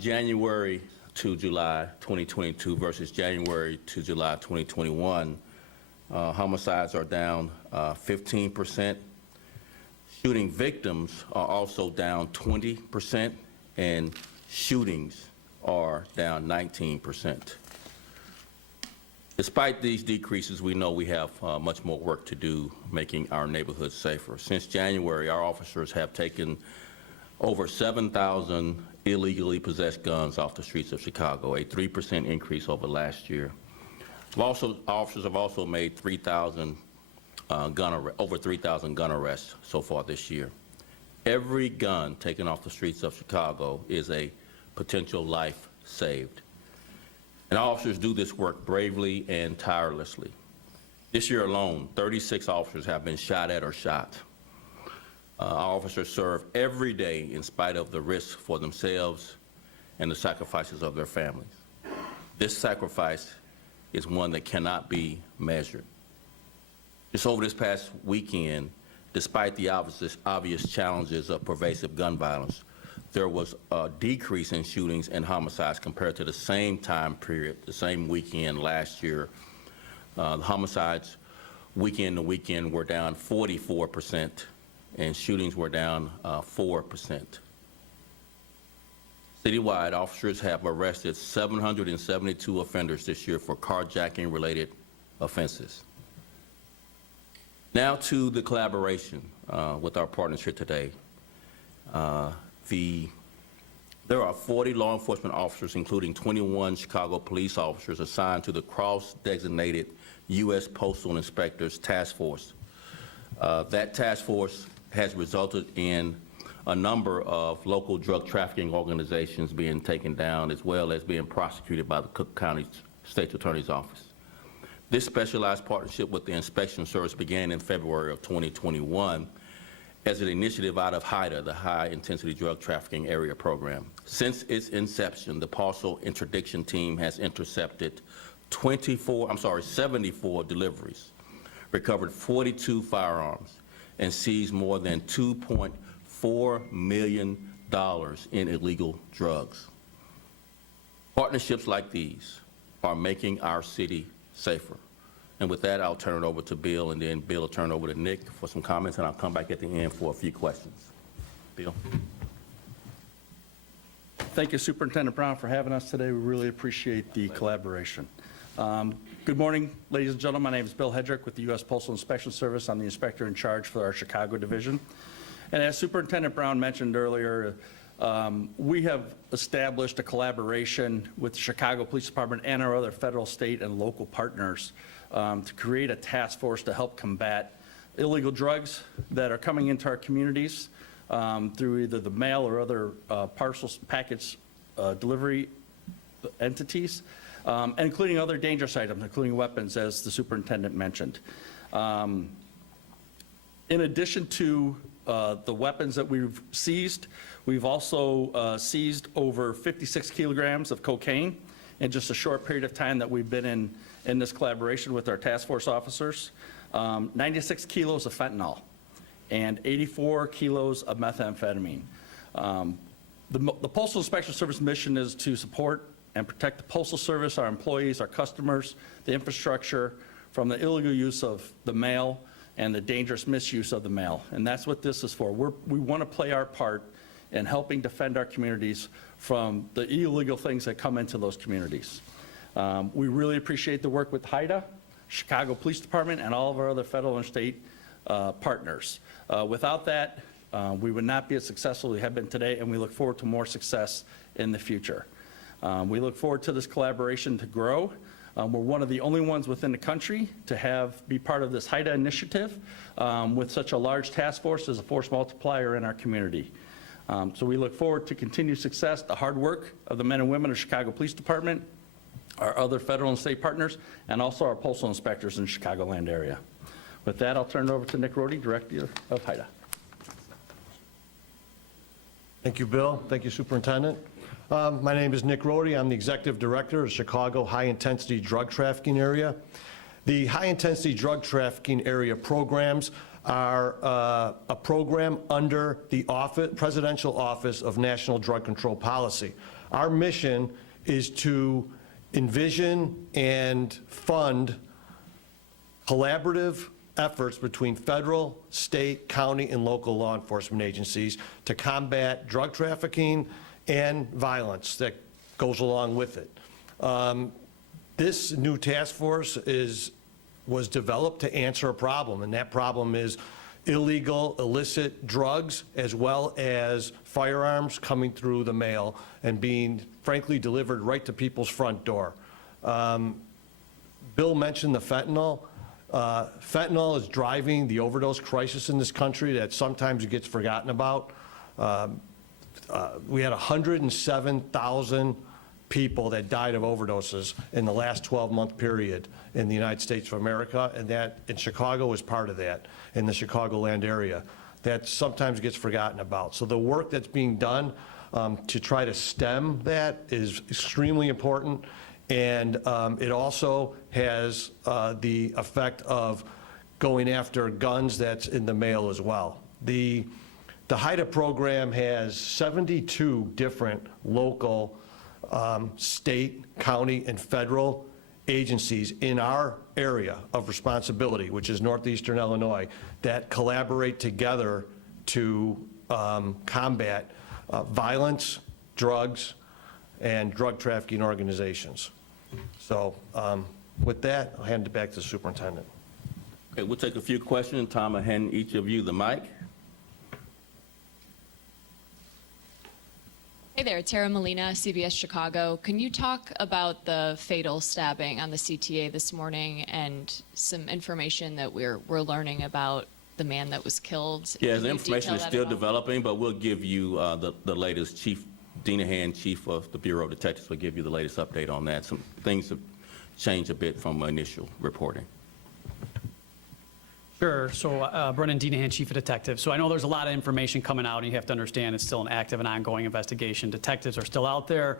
January to July 2022 versus January to July 2021, homicides are down 15%. Shooting victims are also down 20%, and shootings are down 19%. Despite these decreases, we know we have much more work to do making our neighborhoods safer. Since January, our officers have taken over 7,000 illegally possessed guns off the streets of Chicago, a 3% increase over last year. Officers have also made over 3,000 gun arrests so far this year. Every gun taken off the streets of Chicago is a potential life saved. And officers do this work bravely and tirelessly. This year alone, 36 officers have been shot at or shot. Our officers serve every day in spite of the risks for themselves and the sacrifices of their families. This sacrifice is one that cannot be measured. Just over this past weekend, despite the obvious challenges of pervasive gun violence, there was a decrease in shootings and homicides compared to the same time period, the same weekend last year. The homicides weekend to weekend were down 44%, and shootings were down 4%. Citywide, officers have arrested 772 offenders this year for carjacking-related offenses. Now to the collaboration with our partners here today. There are 40 law enforcement officers, including 21 Chicago police officers, assigned to the cross-designated U.S. Postal Inspectors Task Force. That task force has resulted in a number of local drug trafficking organizations being taken down, as well as being prosecuted by the Cook County State's Attorney's Office. This specialized partnership with the Inspection Service began in February of 2021 as an initiative out of HIDA, the High Intensity Drug Trafficking Area Program. Since its inception, the Postal interdiction team has intercepted 74 deliveries, recovered 42 firearms, and seized more than $2.4 million in illegal drugs. Partnerships like these are making our city safer. And with that, I'll turn it over to Bill, and then Bill will turn it over to Nick for some comments, and I'll come back at the end for a few questions. Bill. Thank you, Superintendent Brown, for having us today. We really appreciate the collaboration. Good morning, ladies and gentlemen. My name is Bill Hedrick with the U.S. Postal Inspection Service. I'm the inspector in charge for our Chicago division. And as Superintendent Brown mentioned earlier, we have established a collaboration with the Chicago Police Department and our other federal, state, and local partners to create a task force to help combat illegal drugs that are coming into our communities through either the mail or other parcels, package delivery entities, and including other dangerous items, including weapons, as the superintendent mentioned. In addition to the weapons that we've seized, we've also seized over 56 kilograms of cocaine in just a short period of time that we've been in this collaboration with our task force officers, 96 kilos of fentanyl, and 84 kilos of methamphetamine. The Postal Inspection Service mission is to support and protect the Postal Service, our employees, our customers, the infrastructure from the illegal use of the mail and the dangerous misuse of the mail. And that's what this is for. We want to play our part in helping defend our communities from the illegal things that come into those communities. We really appreciate the work with HIDA, Chicago Police Department, and all of our other federal and state partners. Without that, we would not be as successful as we have been today, and we look forward to more success in the future. We look forward to this collaboration to grow. We're one of the only ones within the country to be part of this HIDA initiative with such a large task force as a force multiplier in our community. So we look forward to continued success, the hard work of the men and women of Chicago Police Department, our other federal and state partners, and also our postal inspectors in the Chicagoland area. With that, I'll turn it over to Nick Rohde, Director of HIDA. Thank you, Bill. Thank you, Superintendent. My name is Nick Rohde. I'm the Executive Director of Chicago High Intensity Drug Trafficking Area. The High Intensity Drug Trafficking Area programs are a program under the Presidential Office of National Drug Control Policy. Our mission is to envision and fund collaborative efforts between federal, state, county, and local law enforcement agencies to combat drug trafficking and violence that goes along with it. This new task force was developed to answer a problem, and that problem is illegal, illicit drugs, as well as firearms coming through the mail and being, frankly, delivered right to people's front door. Bill mentioned the fentanyl. Fentanyl is driving the overdose crisis in this country that sometimes gets forgotten about. We had 107,000 people that died of overdoses in the last 12-month period in the United States of America, and Chicago was part of that, in the Chicagoland area. That sometimes gets forgotten about. So the work that's being done to try to stem that is extremely important, and it also has the effect of going after guns that's in the mail as well. The HIDA program has 72 different local, state, county, and federal agencies in our area of responsibility, which is northeastern Illinois, that collaborate together to combat violence, drugs, and drug trafficking organizations. So with that, I'll hand it back to the superintendent. Okay, we'll take a few questions. Tom, I'll hand each of you the mic. Hey there, Tara Molina, CBS Chicago. Can you talk about the fatal stabbing on the CTA this morning and some information that we're learning about the man that was killed? Yeah, Can the you information detail is that still at all? developing, but we'll give you the latest. Chief Dinahan, Chief of the Bureau of Detectives, will give you the latest update on that. Some things have changed a bit from initial reporting. Sure. So Brennan Dinahan, Chief of Detectives. So I know there's a lot of information coming out, and you have to understand it's still an active and ongoing investigation. Detectives are still out there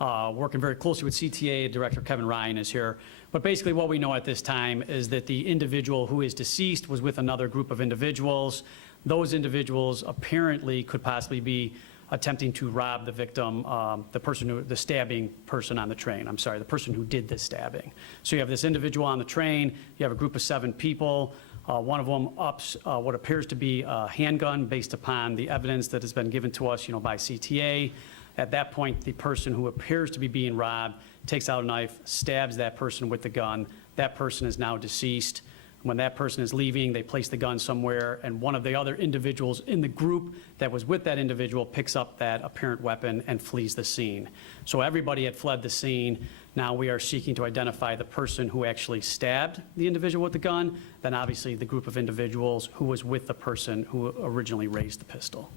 working very closely with CTA. Director Kevin Ryan is here. But basically what we know at this time is that the individual who is deceased was with another group of individuals. Those individuals apparently could possibly be attempting to rob the victim, the stabbing person on the train. I'm sorry, the person who did this stabbing. So you have this individual on the train. You have a group of 7 people. One of them ups what appears to be a handgun based upon the evidence that has been given to us, by CTA. At that point, the person who appears to be being robbed takes out a knife, stabs that person with the gun. That person is now deceased. When that person is leaving, they place the gun somewhere, and one of the other individuals in the group that was with that individual picks up that apparent weapon and flees the scene. So everybody had fled the scene. Now we are seeking to identify the person who actually stabbed the individual with the gun, then obviously the group of individuals who was with the person who originally raised the pistol.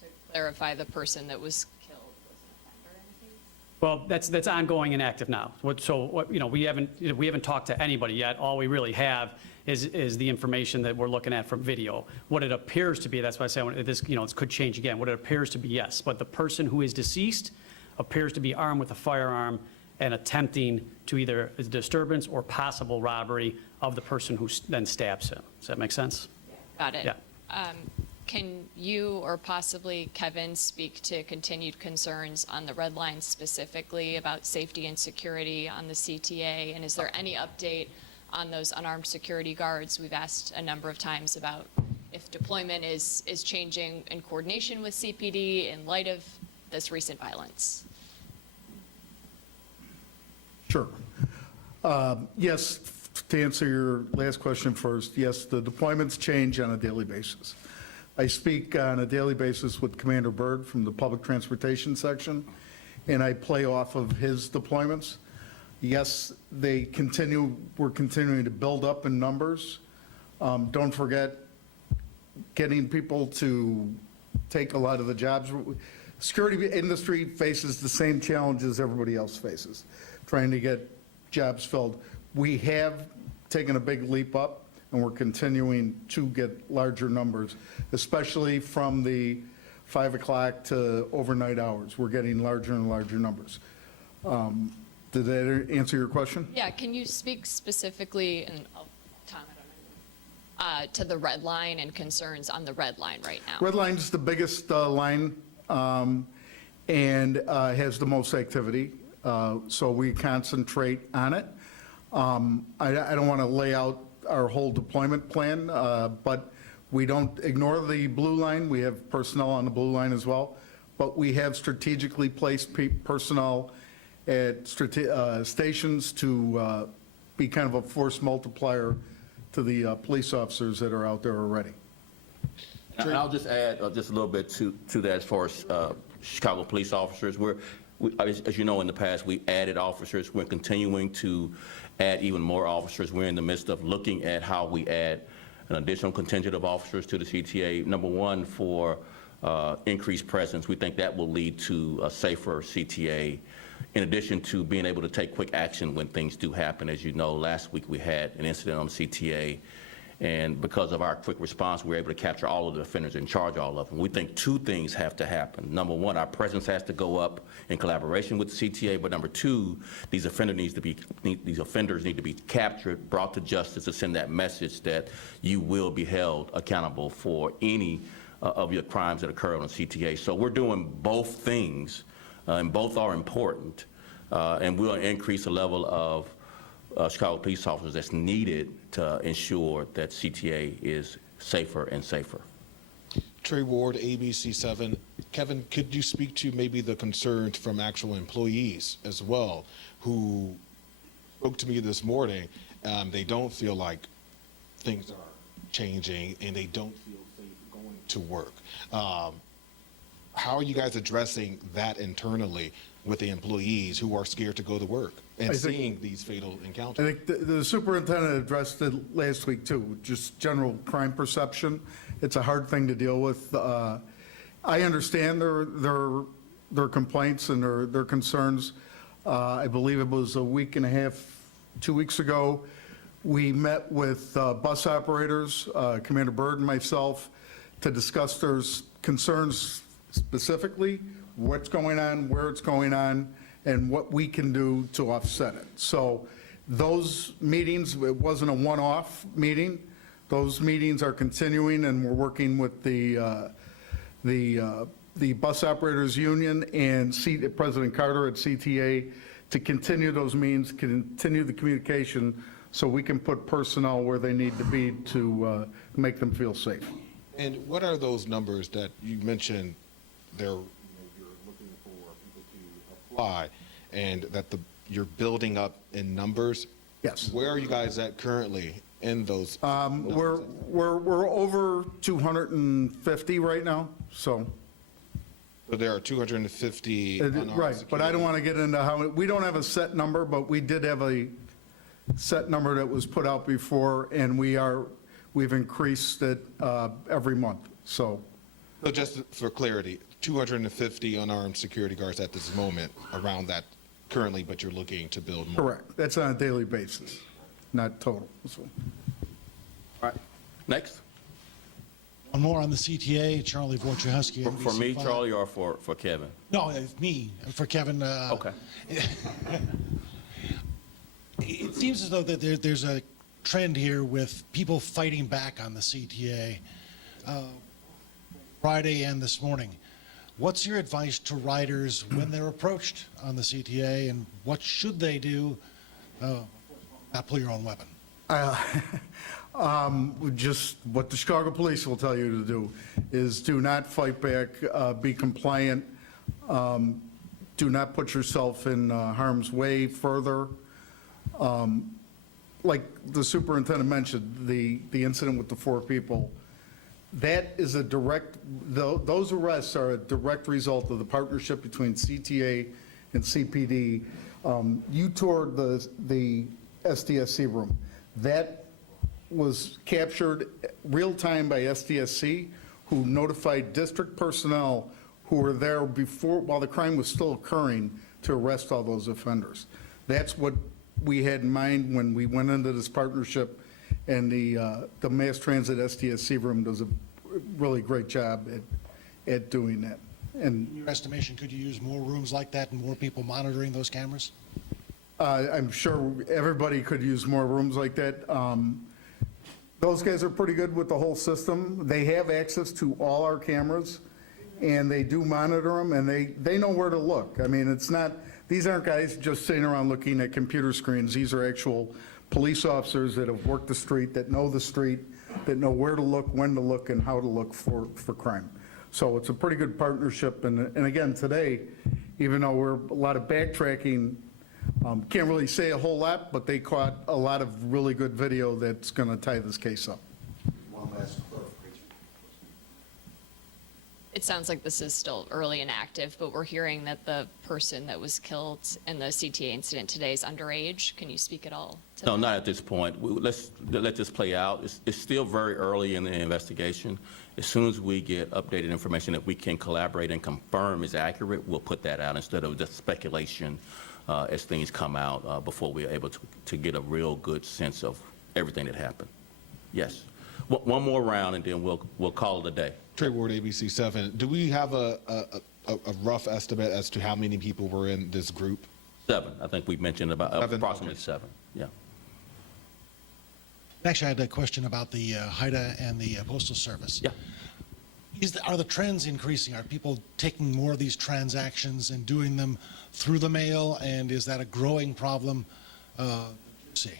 To clarify, the person that was killed was an offender in the case? Well, that's ongoing and active now. We haven't talked to anybody yet. All we really have is the information that we're looking at from video. What it appears to be, that's why I say this, it could change again. What it appears to be, yes, but the person who is deceased appears to be armed with a firearm and attempting to either a disturbance or possible robbery of the person who then stabs him. Does that make sense? Got it. Yeah. Can you or possibly Kevin speak to continued concerns on the red line specifically about safety and security on the CTA? And is there any update on those unarmed security guards? We've asked a number of times about if deployment is changing in coordination with CPD in light of this recent violence. Sure. Yes, to answer your last question first, yes, the deployments change on a daily basis. I speak on a daily basis with Commander Byrd from the Public Transportation Section, and I play off of his deployments. Yes, we're continuing to build up in numbers. Don't forget getting people to take a lot of the jobs. Security industry faces the same challenges everybody else faces, trying to get jobs filled. We have taken a big leap up, and we're continuing to get larger numbers, especially from the 5 o'clock to overnight hours. We're getting larger and larger numbers. Did that answer your question? Yeah, can you speak specifically, and Tom, I don't know, to the red line and concerns on the red line right now? Red line's the biggest line, and has the most activity, so we concentrate on it. I don't want to lay out our whole deployment plan, but we don't ignore the blue line. We have personnel on the blue line as well, but we have strategically placed personnel at stations to be kind of a force multiplier to the police officers that are out there already. And I'll just add just a little bit to that as far as Chicago police officers. As you know, in the past, we added officers. We're continuing to add even more officers. We're in the midst of looking at how we add an additional contingent of officers to the CTA. Number one, for increased presence. We think that will lead to a safer CTA, in addition to being able to take quick action when things do happen. As you know, last week we had an incident on CTA, and because of our quick response, we were able to capture all of the offenders and charge all of them. We think two things have to happen. Number one, our presence has to go up in collaboration with the CTA, but number two, these offenders need to be captured, brought to justice to send that message that you will be held accountable for any of your crimes that occur on the CTA. So we're doing both things, and both are important, and we'll increase the level of Chicago police officers that's needed to ensure that CTA is safer and safer. Trey Ward, ABC7. Kevin, could you speak to maybe the concerns from actual employees as well, who spoke to me this morning? They don't feel like things are changing, and they don't feel safe going to work. How are you guys addressing that internally with the employees who are scared to go to work and seeing these fatal encounters? I think the superintendent addressed it last week too, just general crime perception. It's a hard thing to deal with. I understand their complaints and their concerns. I believe it was a week and a half, 2 weeks ago, we met with bus operators, Commander Byrd and myself, to discuss their concerns specifically, what's going on, where it's going on, and what we can do to offset it. So those meetings, it wasn't a one-off meeting. Those meetings are continuing, and we're working with the bus operators union and President Carter at CTA to continue those meetings, continue the communication, so we can put personnel where they need to be to make them feel safe. And what are those numbers that you mentioned you're looking for people to apply, and that you're building up in numbers? Yes. Where are you guys at currently in those? We're over 250 right now, so. So there are 250 unarmed Right, but I don't want to get into how, we don't have a set number, but we did have a set number that was put out before, and we've increased it every month, so. So just for clarity, 250 unarmed security guards at this moment, around that currently, but you're looking to build more? Correct. That's on a daily basis, not total. So. All right, next. One more on the CTA, Charlie Wojciechowski. For me, NBC5. Charlie, or for Kevin? No, me, for Kevin. Okay. It seems as though that there's a trend here with people fighting back on the CTA Friday and this morning. What's your advice to riders when they're approached on the CTA, and what should they do? Not pull your own weapon. Just what the Chicago police will tell you to do is do not fight back, be compliant, do not put yourself in harm's way further. Like the superintendent mentioned, the incident with the 4 people, that is a direct, those arrests are a direct result of the partnership between CTA and CPD. You toured the SDSC room. That was captured real time by SDSC, who notified district personnel who were there before, while the crime was still occurring, to arrest all those offenders. That's what we had in mind when we went into this partnership, and the mass transit SDSC room does a really great job at doing that. And In your estimation, could you use more rooms like that and more people monitoring those cameras? I'm sure everybody could use more rooms like that. Those guys are pretty good with the whole system. They have access to all our cameras, and they do monitor them, and they know where to look. I mean, it's not, these aren't guys just sitting around looking at computer screens. These are actual police officers that have worked the street, that know the street, that know where to look, when to look, and how to look for crime. So it's a pretty good partnership, and again, today, even though we're a lot of backtracking, can't really say a whole lot, but they caught a lot of really good video that's going to tie this case up. One last clarification. It sounds like this is still early and active, but we're hearing that the person that was killed in the CTA incident today is underage. Can you speak at all to No, that? not at this point. Let's let this play out. It's still very early in the investigation. As soon as we get updated information that we can collaborate and confirm is accurate, we'll put that out instead of just speculation as things come out before we're able to get a real good sense of everything that happened. Yes. One more round, and then we'll call it a day. Trade Ward ABC 7, do we have a rough estimate as to how many people were in this group? 7. I think we mentioned about 7, approximately okay. 7. Yeah. Actually, I had a question about the HIDA and the Postal Service. Yeah. Are the trends increasing? Are people taking more of these transactions and doing them through the mail? And is that a growing problem? See.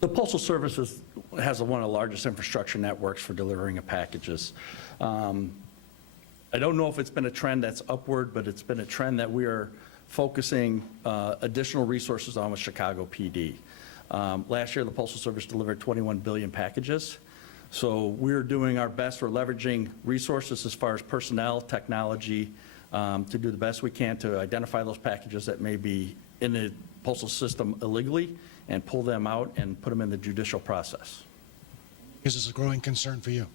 The Postal Service has one of the largest infrastructure networks for delivering of packages. I don't know if it's been a trend that's upward, but it's been a trend that we are focusing additional resources on with Chicago PD. Last year, the Postal Service delivered 21 billion packages. So we're doing our best. We're leveraging resources as far as personnel, technology, to do the best we can to identify those packages that may be in the postal system illegally and pull them out and put them in the judicial process. Is this a growing concern for you?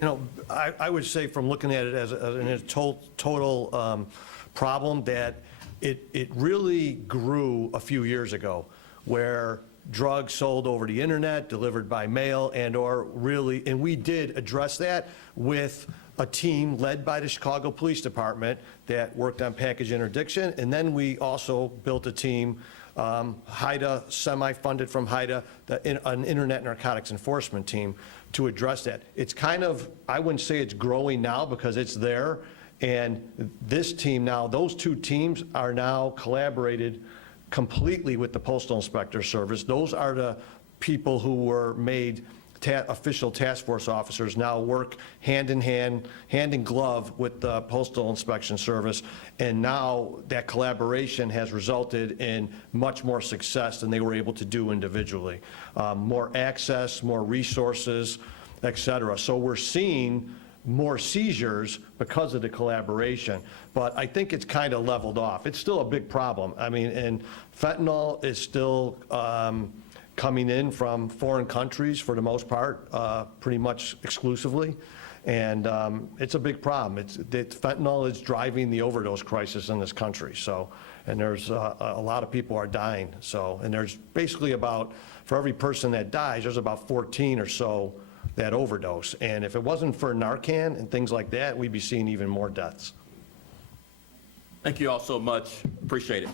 You know, I would say from looking at it as a total problem, that it really grew a few years ago, where drugs sold over the internet, delivered by mail, and we did address that with a team led by the Chicago Police Department that worked on package interdiction, and then we also built a team, HIDA, semi-funded from HIDA, an Internet Narcotics Enforcement team, to address that. It's kind of, I wouldn't say it's growing now because it's there, and this team now, those two teams are now collaborated completely with the Postal Inspector Service. Those are the people who were made official task force officers, now work hand in hand, hand in glove with the Postal Inspection Service, and now that collaboration has resulted in much more success than they were able to do individually. More access, more resources, et cetera. So we're seeing more seizures because of the collaboration, but I think it's kind of leveled off. It's still a big problem. I mean, and fentanyl is still coming in from foreign countries for the most part, pretty much exclusively, and it's a big problem. Fentanyl is driving the overdose crisis in this country, so, and there's a lot of people are dying, so, and there's basically about, for every person that dies, there's about 14 or so that overdose, and if it wasn't for Narcan and things like that, we'd be seeing even more deaths. Thank you all so much. Appreciate it.